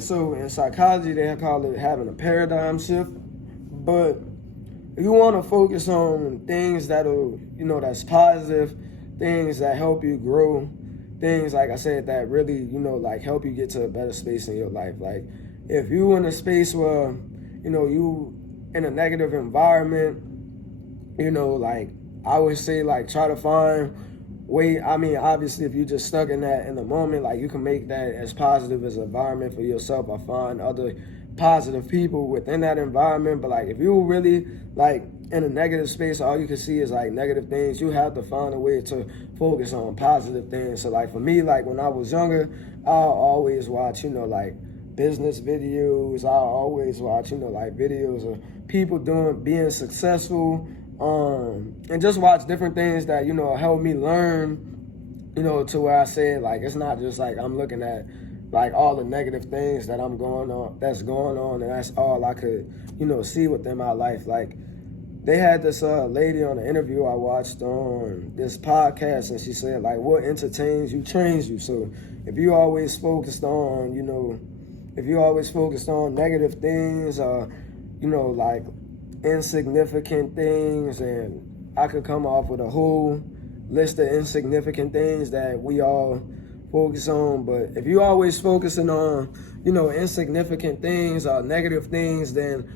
So in psychology, they call it having a paradigm shift. But you want to focus on things that'll, that's positive, things that help you grow, things, like I said, that really, like help you get to a better space in your life. Like if you in a space where, you in a negative environment, like I would say, like try to find obviously if you just stuck in that in the moment, like you can make that as positive as an environment for yourself or find other positive people within that environment. But like if you really like in a negative space, all you can see is like negative things, you have to find a way to focus on positive things. So like for me, like when I was younger, I'll always watch, like business videos. I'll always watch, like videos of people being successful, and just watch different things that, help me learn, to where I said, like, it's not just like I'm looking at like all the negative things that's going on, and that's all I could, see within my life. Like they had this lady on an interview I watched on this podcast, and she said, like, what entertains you trains you. So if you always focused on, negative things, like insignificant things, and I could come off with a whole list of insignificant things that we all focus on. But if you always focusing on, insignificant things or negative things, then,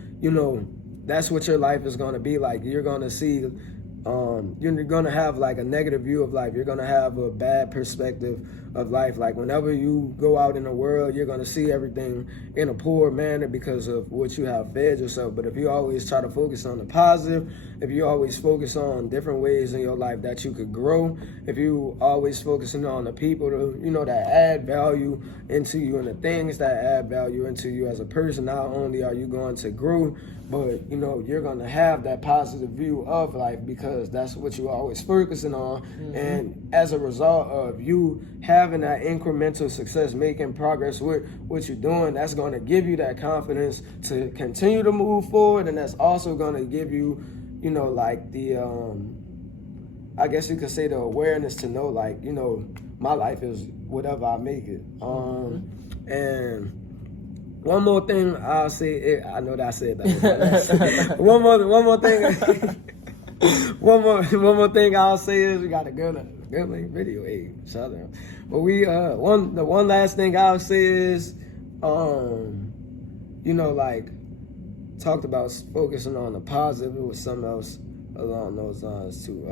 that's what your life is going to be like. You're going to see, you're going to have like a negative view of life. You're going to have a bad perspective of life. Like whenever you go out in the world, you're going to see everything in a poor manner because of what you have fed yourself. But if you always try to focus on the positive, if you always focus on different ways in your life that you could grow, if you always focusing on the people that add value into you and the things that add value into you as a person, not only are you going to grow, but you're going to have that positive view of life because that's what you're always focusing on. Mm-hmm. And as a result of you having that incremental success, making progress with what you're doing, that's going to give you that confidence to continue to move forward. And that's also going to give you, like the, I guess you could say the awareness to know, like, my life is whatever I make it. And one more thing I'll say, I know that I said that. one more thing, one more thing I'll say is we got a good video, hey, shout out. But the one last thing I'll say is, like talked about focusing on the positive. It was something else along those lines too.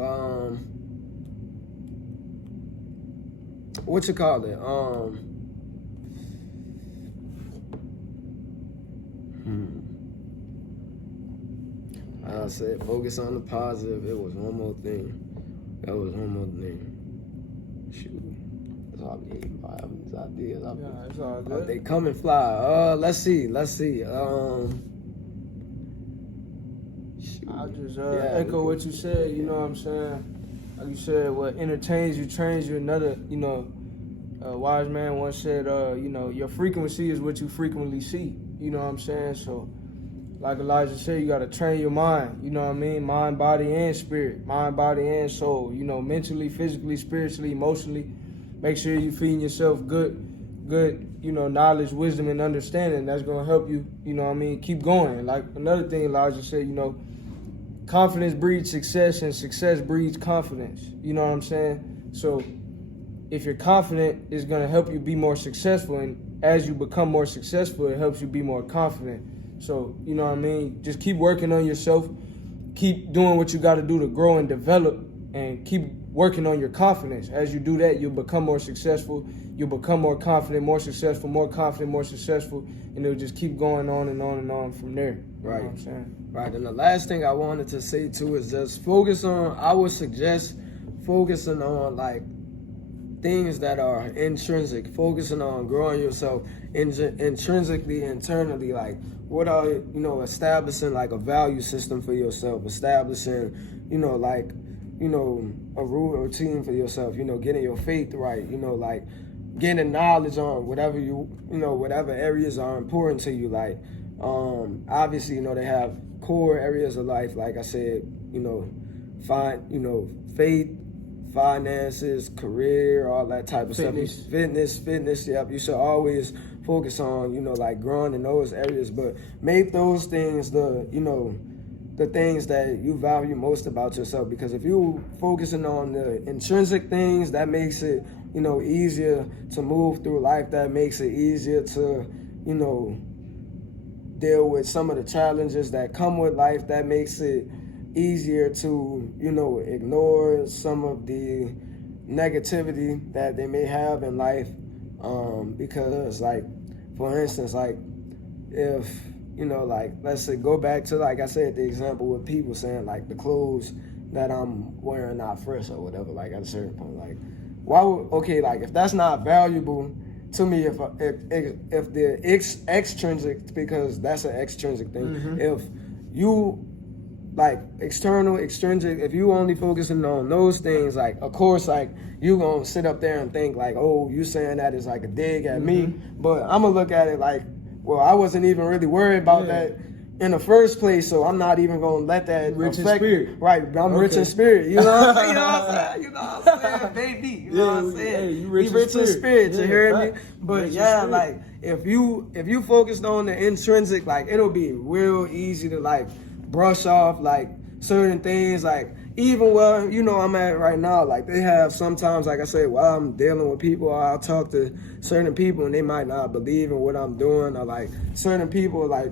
What you call it? I said focus on the positive. It was one more thing. That was one more thing. Shoot. That's all I be hating by having these ideas. Yeah, it's all good. They come and fly. Let's see. I'll just echo what you said, you know what I'm saying? Like you said, what entertains you, trains you. Another, wise man once said, your frequency is what you frequently see. You know what I'm saying? So, like Elijah said, you got to train your mind, you know what I mean? Mind, body, and spirit. Mind, body, and soul. Mentally, physically, spiritually, emotionally. Make sure you feeding yourself good, knowledge, wisdom, and understanding. That's going to help you, keep going. Like another thing Elijah said, confidence breeds success, and success breeds confidence. You know what I'm saying? So if you're confident, it's going to help you be more successful. And as you become more successful, it helps you be more confident. So, you know what I mean? Just keep working on yourself. Keep doing what you got to do to grow and develop, and keep working on your confidence. As you do that, you'll become more successful. You'll become more confident, more successful, more confident, more successful. And it'll just keep going on and on and on from there. Right. You know what I'm saying? Right. And the last thing I wanted to say too is just I would suggest focusing on like things that are intrinsic, focusing on growing yourself intrinsically, internally, like what are, establishing like a value system for yourself, establishing, a routine for yourself, getting your faith right, like getting knowledge on whatever whatever areas are important to you. Like, obviously, they have core areas of life, like I said, faith, finances, career, all that type of stuff. Fitness, yep. You should always focus on, like growing in those areas, but make those things the things that you value most about yourself. Because if you focusing on the intrinsic things, that makes it, easier to move through life. That makes it easier to, deal with some of the challenges that come with life. That makes it easier to, ignore some of the negativity that they may have in life. Because like, for instance, like if, like, let's say, go back to, like I said, the example with people saying, like, the clothes that I'm wearing not fresh or whatever, like, at a certain point, like, why would, okay, like, if that's not valuable to me, if the extrinsic, because that's an extrinsic thing, if you, like, external, extrinsic, if you only focusing on those things, like, of course, like, you gonna sit up there and think, like, oh, you saying that is like a dig at me, but I'm gonna look at it like, well, I wasn't even really worried about that in the first place, so I'm not even gonna let that rich affect in spirit. Right, I'm rich in spirit. You know what I'm saying? Baby. You know what I'm saying? Hey, you rich in spirit. You hear me? But rich like if you focused on the intrinsic, like it'll be real easy to like brush off like certain things, like even where I'm at right now, like they have sometimes, like I say, while I'm dealing with people, I'll talk to certain people and they might not believe in what I'm doing, or like certain people like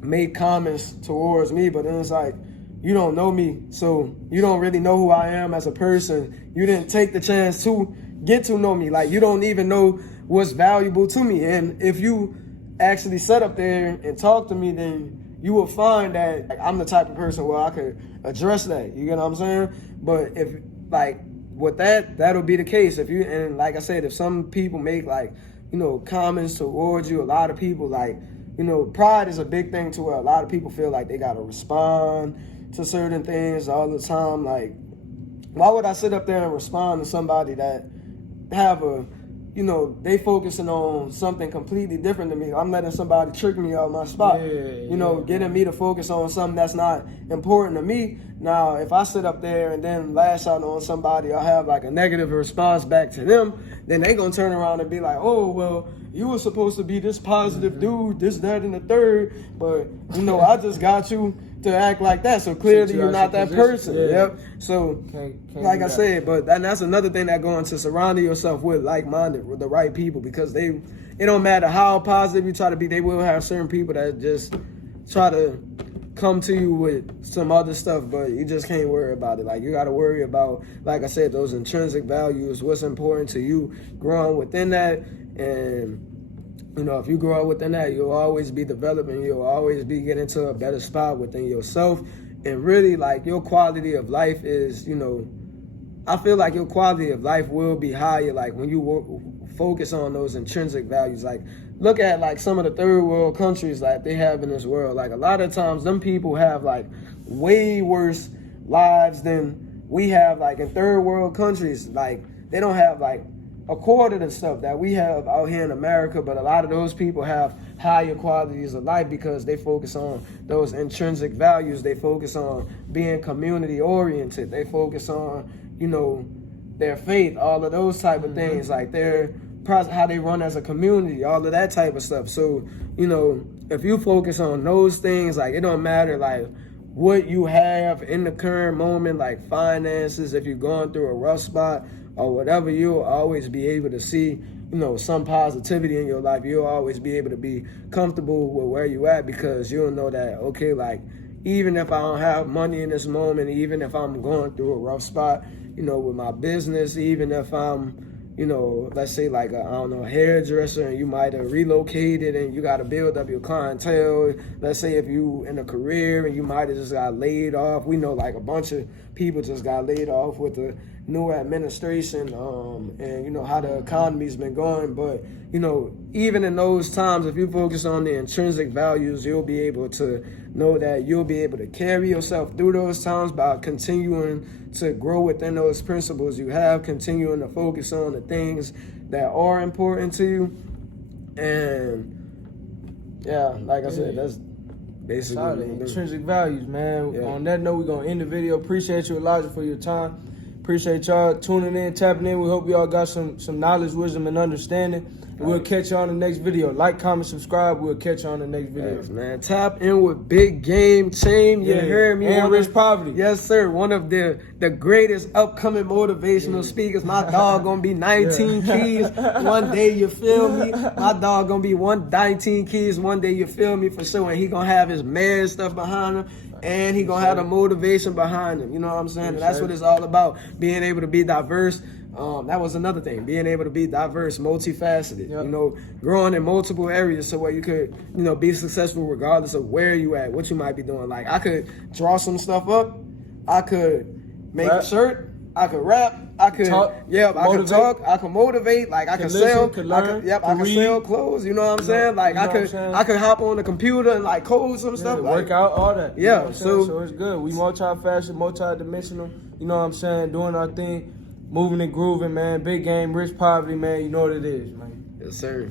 make comments towards me, but then it's like, you don't know me, so you don't really know who I am as a person. You didn't take the chance to get to know me. Like, you don't even know what's valuable to me. And if you actually sit up there and talk to me, then you will find that like, I'm the type of person where I could address that. You get what I'm saying? But if like with that'll be the case. If you, and like I said, if some people make like, comments towards you, a lot of people like, pride is a big thing to where a lot of people feel like they gotta respond to certain things all the time. Like, why would I sit up there and respond to somebody that have a, they focusing on something completely different than me? I'm letting somebody trick me out my spot, getting me to focus on something that's not important to me. Now, if I sit up there and then lash out on somebody or have like a negative response back to them, then they gonna turn around and be like, oh, well, you were supposed to be this positive dude, this, that, and the third, but, I just got you to act like that, so clearly you're not that person. Yep. So, can't like I said, but that's another thing that going to surrounding yourself with like-minded, with the right people, because it don't matter how positive you try to be, they will have certain people that just try to come to you with some other stuff, but you just can't worry about it. Like, you got to worry about, like I said, those intrinsic values, what's important to you, growing within that. And if you grow up within that, you'll always be developing, you'll always be getting to a better spot within yourself. And really, like, your quality of life is, I feel like your quality of life will be higher, like, when you focus on those intrinsic values. Like, look at, like, some of the third world countries like they have in this world. Like, a lot of times, them people have, like, way worse lives than we have, like, in third world countries. Like, they don't have, like, a quarter of the stuff that we have out here in America, but a lot of those people have higher qualities of life because they focus on those intrinsic values. They focus on being community oriented. They focus on, their faith, all of those type of things, like how they run as a community, all of that type of stuff. So, if you focus on those things, like, it don't matter, like, what you have in the current moment, like finances, if you're going through a rough spot, or whatever, you'll always be able to see, some positivity in your life. You'll always be able to be comfortable with where you at, because you'll know that, okay, like, even if I don't have money in this moment, even if I'm going through a rough spot, with my business, even if I'm, let's say like a hairdresser, and you might have relocated and you got to build up your clientele. Let's say if you in a career and you might have just got laid off. We know like a bunch of people just got laid off with the new administration, and how the economy's been going. But even in those times, if you focus on the intrinsic values, you'll be able to know that you'll be able to carry yourself through those times by continuing to grow within those principles you have, continuing to focus on the things that are important to you. And yeah, like I said, that's basically intrinsic values, man. Yeah. On that note, we're gonna end the video. Appreciate you, Elijah, for your time. Appreciate y'all tuning in, tapping in. We hope y'all got some knowledge, wisdom, and understanding. We'll catch you on the next video. Like, comment, subscribe. We'll catch you on the next video. Yes, man. Tap in with BigGameCham. You heard me? And Rich Poverty. Yes, sir. One of the greatest upcoming motivational speakers. My dog gonna be 19 keys one day, you feel me? My dog gonna be 19 keys one day, you feel me, for sure. And he gonna have his mad stuff behind him. And he gonna have the motivation behind him. You know what I'm saying? And that's what it's all about. Being able to be diverse. That was another thing. Being able to be diverse, multifaceted. You know, growing in multiple areas so where you could, you know, be successful regardless of where you at, what you might be doing. Like I could draw some stuff up. I could make a shirt. I could rap. I could talk, I could talk. I could motivate. Like I could sell. Could learn, I could sell clothes. You know what I'm saying? Like I could hop on the computer and like code some stuff. Work out, all that. Yeah. You know so it's good. We multifaceted, multidimensional. You know what I'm saying? Doing our thing, moving and grooving, man. Big game, rich poverty, man. You know what it is, man. Yes, sir.